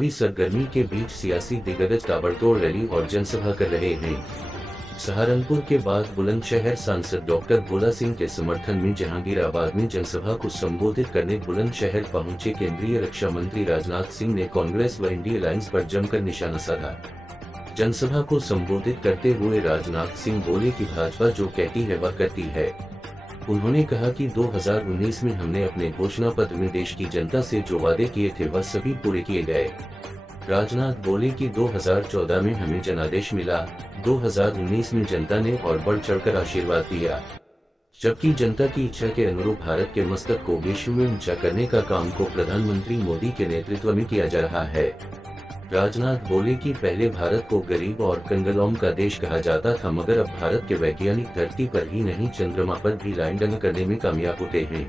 चुनावी सरगर्मी के बीच सियासी दिग्गज ताबड़तोड़ रैली और जनसभा कर रहे हैं। सहारनपुर के बाद बुलंदशहर सांसद डॉक्टर भोला सिंह के समर्थन में जहांगीराबाद में जनसभा को संबोधित करने बुलंदशहर पहुंचे केंद्रीय रक्षा मंत्री राजनाथ सिंह ने कांग्रेस व इंडी अलायंस पर जमकर निशाना साधा। जनसभा को संबोधित करते हुए राजनाथ सिंह बोले कि भाजपा जो कहती है वह करती है। उन्होंने कहा कि 2019 में हमने अपने घोषणा पत्र में देश की जनता से जो वादे किए थे वह सभी पूरे किए गए। राजनाथ बोले कि 2014 में हमें जनादेश मिला, 2019 में जनता ने और बढ़ चढ़कर आशीर्वाद दिया, जबकि जनता की इच्छा के अनुरूप भारत के मस्तक को विश्व में ऊंचा करने का काम को प्रधानमंत्री मोदी के नेतृत्व में किया जा रहा है। राजनाथ बोले कि पहले भारत को गरीब और कंगालों का देश कहा जाता था, मगर अब भारत के वैज्ञानिक धरती पर ही नहीं चंद्रमा पर भी लैंडिंग करने में कामयाब होते हैं।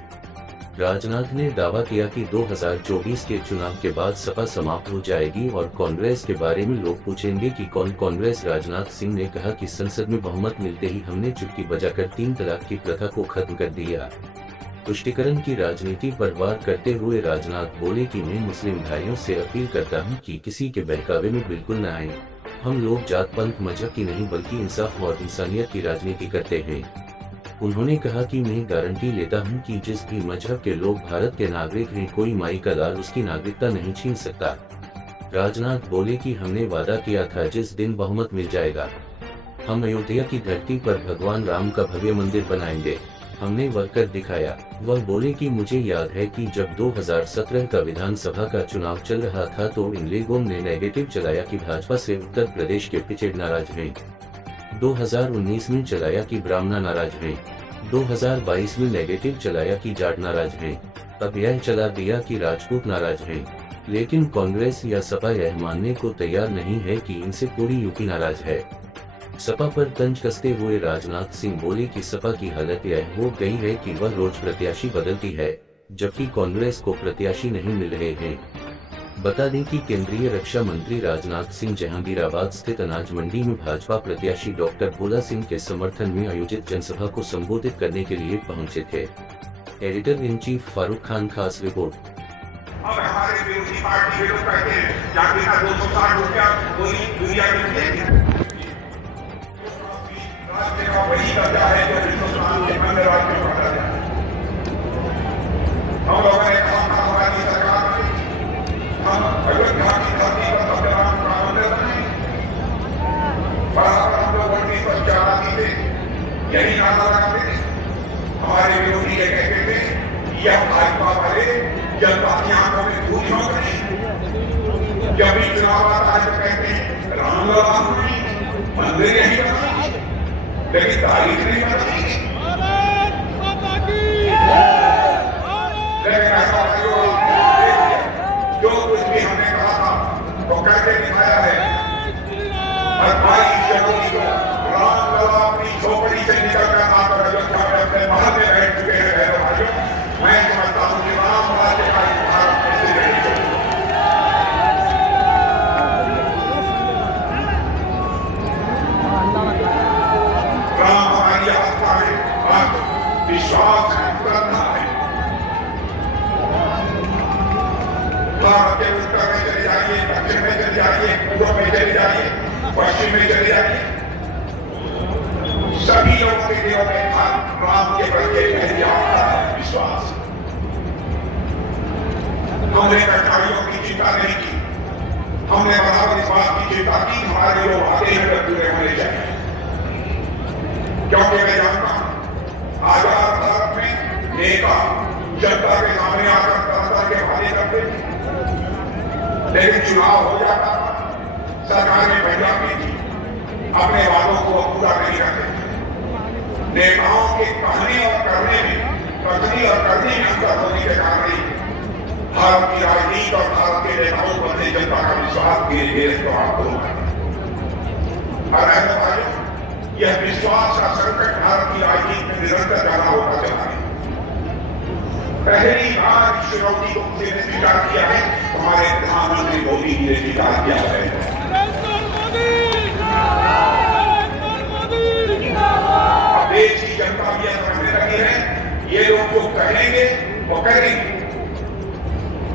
राजनाथ ने दावा किया कि 2024 के चुनाव के बाद सपा समाप्त हो जाएगी और कांग्रेस के बारे में लोग पूछेंगे कि कौन कांग्रेस। राजनाथ सिंह ने कहा कि संसद में बहुमत मिलते ही हमने चुटकी बजाकर 3 तलाक की प्रथा को खत्म कर दिया। तुष्टीकरण की राजनीति पर वार करते हुए राजनाथ बोले कि मैं मुस्लिम भाइयों से अपील करता हूं कि किसी के बहकावे में बिल्कुल न आए। हम लोग जात पंथ मजहब की नहीं बल्कि इंसाफ और इंसानियत की राजनीति करते हैं। उन्होंने कहा कि मैं गारंटी लेता हूं कि जिस भी मजहब के लोग भारत के नागरिक हैं, कोई माई का लाल उसकी नागरिकता नहीं छीन सकता। राजनाथ बोले कि हमने वादा किया था जिस दिन बहुमत मिल जाएगा हम अयोध्या की धरती पर भगवान राम का भव्य मंदिर बनाएंगे। हमने वह कर दिखाया। वह बोले कि मुझे याद है कि जब 2017 का विधानसभा का चुनाव चल रहा था तो इन लोगों ने नेगेटिव चलाया कि भाजपा से उत्तर प्रदेश के पिछड़े नाराज हैं। 2019 में चलाया कि ब्राह्मण नाराज हैं। 2022 में नेगेटिव चलाया कि जाट नाराज हैं। अब यह चला दिया कि राजपूत नाराज हैं। लेकिन कांग्रेस या सपा यह मानने को तैयार नहीं है कि इनसे पूरी यूपी नाराज है। सपा पर तंज कसते हुए राजनाथ सिंह बोले कि सपा की हालत यह हो गई है कि वह रोज प्रत्याशी बदलती है, जबकि कांग्रेस को प्रत्याशी नहीं मिल रहे हैं। बता दें कि केंद्रीय रक्षा मंत्री राजनाथ सिंह जहांगीराबाद स्थित अनाज मंडी में भाजपा प्रत्याशी डॉक्टर भोला सिंह के समर्थन में आयोजित जनसभा को संबोधित करने के लिए पहुंचे थे। Editor in chief Farooq Khan, खास रिपोर्ट। अब हमारे विरोधी पार्टी के लोग कहते हैं जाति का 260 रुपया कोई दुनिया में राज्य का वही दर्जा है जो हिंदुस्तान के अन्य राज्यों का दर्जा है। हम लोगों ने कहा था हमारी सरकार में हम अयोध्या की धरती पर भव्य राम का मंदिर बनाएं। बराबर हम लोग 1984 से यही नारा लगाते थे। हमारे विरोधी ये कहते थे यह भाजपा वाले जनता की आंखों में धूल झोंक रहे हैं। जब भी चुनाव आता है तो कहते हैं रामलला नहीं, मंदिर यही बना, लेकिन तारीख नहीं बताई। लेकिन ऐसा जो कुछ भी हमने कहा था वो करके दिखाया है। 28 जनवरी को रामलला अपनी झोपड़ी से निकलकर आकर अयोध्या में अपने महल में बैठ चुके हैं। बहनों भाइयों, मैं समझता हूँ कि राम राज्य का इतिहास ऐसे नहीं चलेगा। राम हमारी आस्था है, विश्वास है, श्रद्धा है। भारत के उत्तर में चले जाइए, दक्षिण में चले जाइए, पूर्व में चले जाइए, पश्चिम में चले जाइए, सभी लोगों के दिलों में राम के प्रति गहरी आस्था है, विश्वास। हमने कठिनाइयों की चिंता नहीं की। हमने बराबर इस बात की चिंता की हमारे लोग आगे तक पूरे होने चाहिए, क्योंकि मैं जानता हूं आजाद भारत में नेता जनता के सामने आकर तरह के वादे करते थे, लेकिन चुनाव हो जाता था, सरकारें बन जाती थी, अपने वादों को पूरा नहीं करते थे। नेताओं के कहने और करने में, कथनी और करने में अंतर होने के कारण ही भारत की राजनीति और भारत के नेताओं पर जनता का विश्वास धीरे धीरे समाप्त हो गया। और ऐसा भाइयों, यह विश्वास का संकट भारत की राजनीति में निरंतर पैदा होता चला है। पहली बार इस चुनौती को किसी ने स्वीकार किया है, हमारे प्रधानमंत्री मोदी जी ने स्वीकार किया है। देश की जनता भी समझने लगी है, ये लोग जो कहेंगे वो करेंगे।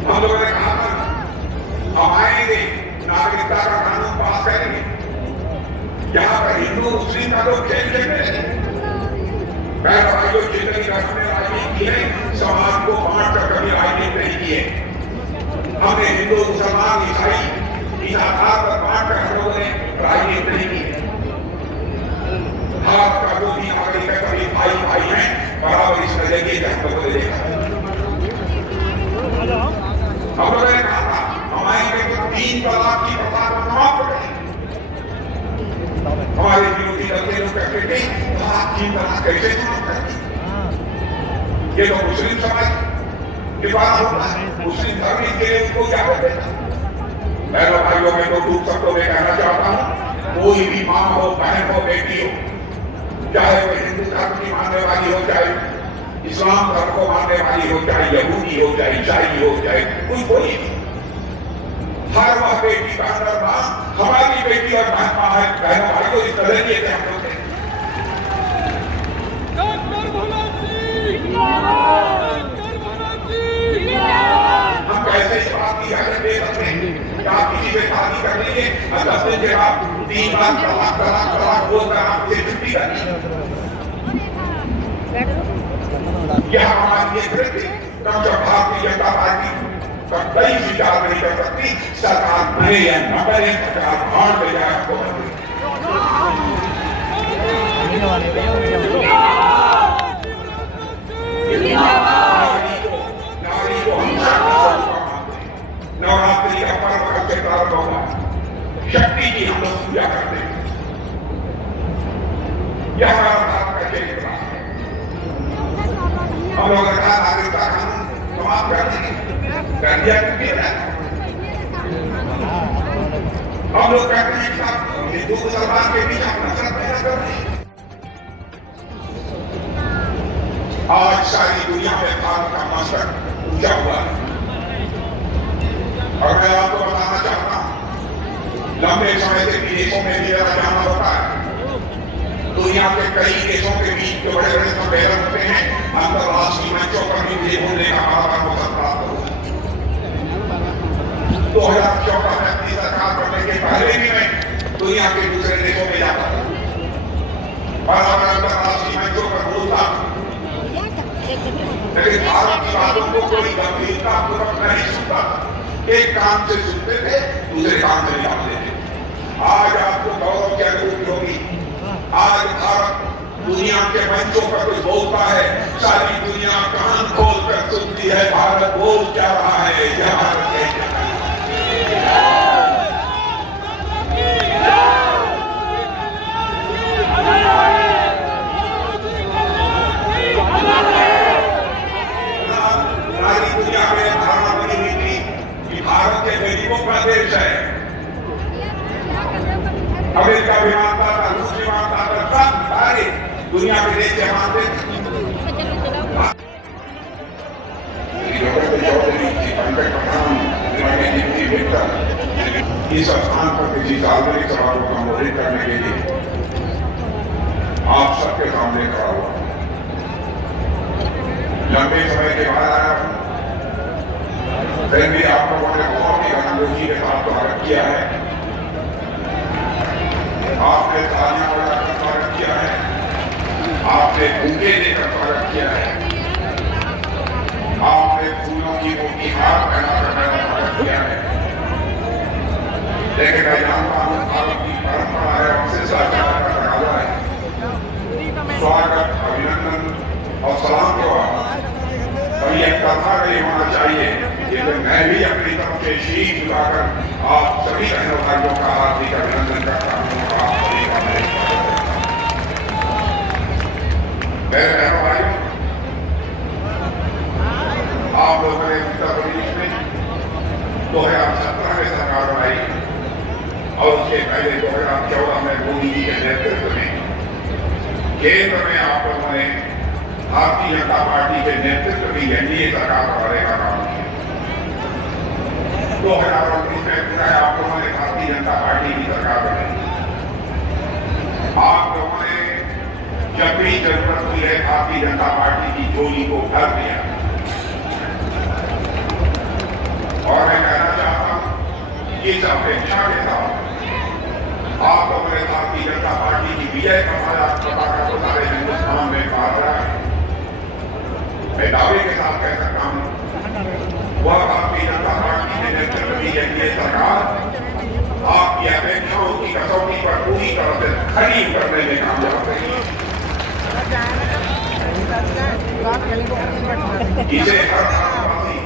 हम लोगों ने कहा था हम आएंगे नागरिकता का कानून पास करेंगे। यहाँ पर हिंदू मुस्लिम का लोग खेल खेलते हैं। बहन भाइयों, जितनी हमने राजनीति की है, समाज को बांट कर कभी राजनीति नहीं की है। हमने हिंदू मुसलमान ईसाई इस आधार पर बांट कर हम लोगों ने राजनीति नहीं की है। भारत का जो भी नागरिक है, सभी भाई भाई हैं, बराबर इस नजरिए से हम लोगों ने देखा। हम लोगों ने कहा था हमारे 3 तलाक की प्रथा को समाप्त करें। हमारे विरोधी दल के लोग कहते थे 3 तलाक कैसे समाप्त करें? ये तो मुस्लिम समाज के द्वारा होता है, मुस्लिम धर्म के लिए उसको क्या कहते हैं? बहनों भाइयों, मैं तो खूब शब्दों में कहना चाहता हूँ, कोई भी माँ हो, बहन हो, बेटी हो, चाहे वो हिंदू धर्म की मानने वाली हो, चाहे इस्लाम धर्म को मानने वाली हो, चाहे यहूदी हो, चाहे ईसाई हो, चाहे कोई भी, हर वह बेटी का अंदर माँ हमारी बेटी और बहन माँ है। बहनों भाइयों, इस नजरिए से हम लोग हम कैसे इस बात की इजाजत दे सकते हैं कि आप किसी से शादी कर लीजिए और 10 दिन के बाद 3 बार तलाक बोलकर आप उसे छुट्टी कर लीजिए। यह हमारी ये कृत्य भारतीय जनता पार्टी कई स्वीकार नहीं कर सकती। सरकार बने या न बने, सरकार भाड़ में जाए आपको नारी को हम नवरात्रि का पर्व कब से प्रारंभ होगा? शक्ति की हम लोग पूजा करते हैं। यह हमारा भारत का चरित्र है। हम लोग नागरिकता कानून समाप्त कर देंगे, कर दिया क्योंकि हम लोग कहते हैं कि हिंदू मुसलमान के बीच हम नफरत पैदा कर रहे हैं। आज सारी दुनिया में भारत का मस्तक ऊंचा हुआ है। और मैं आपको बताना चाहता हूं, लंबे समय से विदेशों में भी मेरा जाना होता है। दुनिया के कई देशों के बीच जो बड़े बड़े सम्मेलन होते हैं, अंतर्राष्ट्रीय मंचों पर भी मुझे बोलने का बड़ा मौका प्राप्त हुआ। 2014 में अपनी सरकार बनने के पहले भी मैं दुनिया के दूसरे देशों में जाता था और अंतर्राष्ट्रीय मंचों पर बोलता, लेकिन भारत की बातों को कोई गंभीरता पूर्वक नहीं सुनता। एक काम से सुनते थे, दूसरे काम से निकालते थे। आज आपको गौरव की अनुभूति होगी। आज भारत दुनिया के मंचों पर कोई बोलता है, सारी दुनिया कान खोल कर सुनती है भारत बोल क्या रहा है, यह भारत है। सारी दुनिया में धारणा बनी हुई थी कि भारत के गरीबों का देश है। अमेरिका भी मानता था, रूस भी मानता था, सब सारे दुनिया के देश से मानते थे। इस स्थान पर किसी सार्वजनिक सभा को संबोधित करने के लिए आप सबके सामने खड़ा हुआ। लंबे समय के बाद आया, फिर भी आप लोगों ने बहुत ही खामोशी के साथ स्वागत किया है। आपने तालियां बजाकर स्वागत किया है, आपने बुके देकर स्वागत किया है, आपने फूलों की मोटी हार पहनाकर मेरा स्वागत किया है। लेकिन मैं जानता हूं भारत की परंपरा है, हमसे सरकार का तकाजा है। स्वागत, अभिनंदन और सलाम के बाद और यह कथा नहीं होना चाहिए, लेकिन मैं भी अपनी तरफ से शीश झुकाकर आप सभी बहनों भाइयों का हार्दिक अभिनंदन करता हूँ। मेरे बहनों भाइयों, आप लोगों ने उत्तर प्रदेश में 2017 में सरकार बनाई और उसके पहले 2014 में मोदी जी के नेतृत्व में केंद्र में आप लोगों ने भारतीय जनता पार्टी के नेतृत्व की एनडीए सरकार बनाने का काम किया। 2019 में पूरा आप लोगों ने भारतीय जनता पार्टी की सरकार बनाई। आप लोगों ने जब भी जरूरत हुई है भारतीय जनता पार्टी की झोली को भर दिया। और मैं कहना चाहता हूं, इस अपेक्षा के साथ विजय का माया पताका को सारे हिंदुस्तान में पार रहा है। मैं दावे के साथ कह सकता हूं, वह भारतीय जनता पार्टी के नेतृत्व की एनडीए सरकार आपकी अपेक्षाओं की कसौटी पर पूरी तरह से खरी करने में कामयाब रही। इसे हर भारतवासी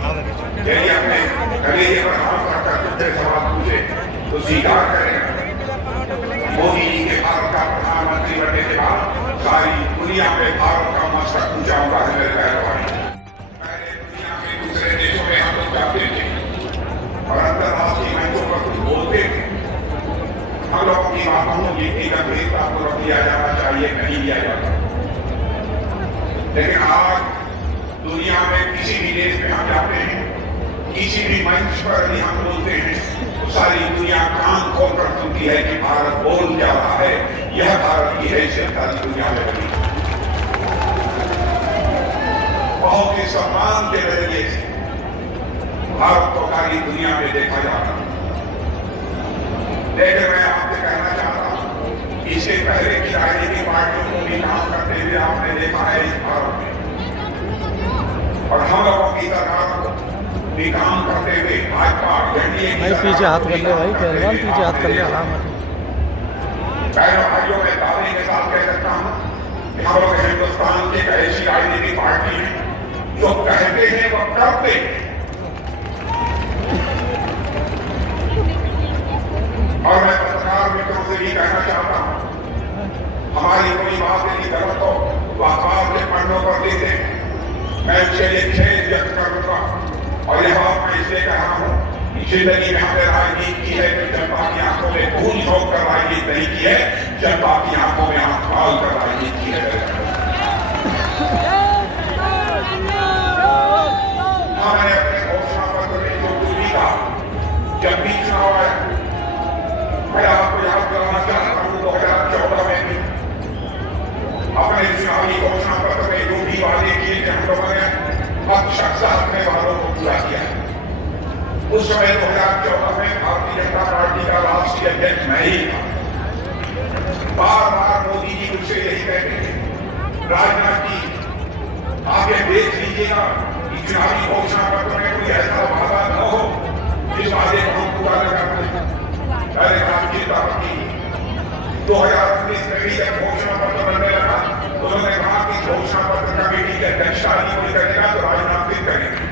यदि अपने कलेजे पर हाथ रखकर दूसरे सवाल पूछे तो स्वीकार करेगा। मोदी जी के भारत का प्रधानमंत्री बनने के बाद सारी दुनिया में भारत का मस्तक ऊंचा हुआ है। मेरे पहलवान पहले दुनिया में दूसरे देशों में हम लोग जाते थे और अंतर्राष्ट्रीय मंचों पर कुछ बोलते थे। हम लोग अपनी बातों को जितनी गंभीरता पूर्वक लिया जाना चाहिए नहीं लिया जाता। लेकिन आज दुनिया में किसी भी देश में हम जाते हैं, किसी भी मंच पर यदि हम बोलते हैं तो सारी दुनिया कान खोलकर सुनती है कि भारत बोल क्या रहा है। यह भारत की हैसियत सारी दुनिया में बनी। बहुत ही सम्मान के नजरिए से भारत को सारी दुनिया में देखा जाता है। लेकिन मैं आपसे कहना चाहता हूं, इससे पहले की राजनीतिक पार्टियों को भी काम करते हुए आपने देखा है इस भारत में, और हम लोगों की सरकार को भी काम करते हुए भाजपा एनडीए भाई पीछे हाथ कर ले, भाई पहलवान पीछे हाथ कर ले। हाँ बहनों भाइयों, मैं दावे के साथ कह सकता हूं कि हम लोग हिंदुस्तान की एक ऐसी राजनीतिक पार्टी है जो कहते हैं वह करते हैं। और मैं पत्रकार मित्रों से भी कहना चाहता हूं, हमारी कोई बात यदि गलत हो तो अखबार के पन्नों पर लिख दें। मैं उसके लिए खेद व्यक्त करूंगा। और यह बात मैं इसलिए कह रहा हूं कि जिंदगी में हमने राजनीति की है तो जनता की आंखों में खून झोंक कर राजनीति नहीं की है, जनता की आंखों में आंख डाल कर राजनीति की है। मैंने अपने घोषणा पत्र में जो कुछ भी कहा, जब भी चुनाव आया, मैं आपको याद कराना चाहता हूं 2014 में भी अपने चुनावी घोषणा पत्र में जो भी वादे किए थे हम लोगों ने अक्षरशः अपने वादों को पूरा किया। उस समय 2014 में भारतीय जनता पार्टी का राष्ट्रीय अध्यक्ष मैं ही था। बार बार मोदी जी मुझसे यही कहते थे, राजनाथ जी आगे देख लीजिएगा कि चुनावी घोषणा पत्र में कोई ऐसा वादा न हो जिस वादे को हम पूरा न कर पाए। अरे आप चिंता रखिए, 2019 में भी जब घोषणा पत्र बनने लगा तो उन्होंने कहा कि घोषणा पत्र कमेटी की अध्यक्षता कोई करेगा तो राजनाथ सिंह करेंगे।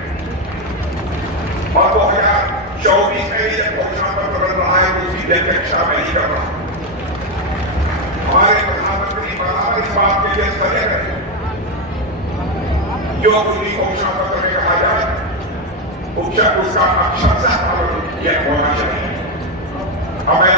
और 2024 में भी जब घोषणा पत्र बन रहा है तो उसकी अध्यक्षता मैं ही कर रहा हूं। हमारे प्रधानमंत्री बराबर इस बात के लिए सजग है, जो कुछ भी घोषणा पत्र में कहा जाए उसका अक्षरशः पालन किया होना चाहिए। हमें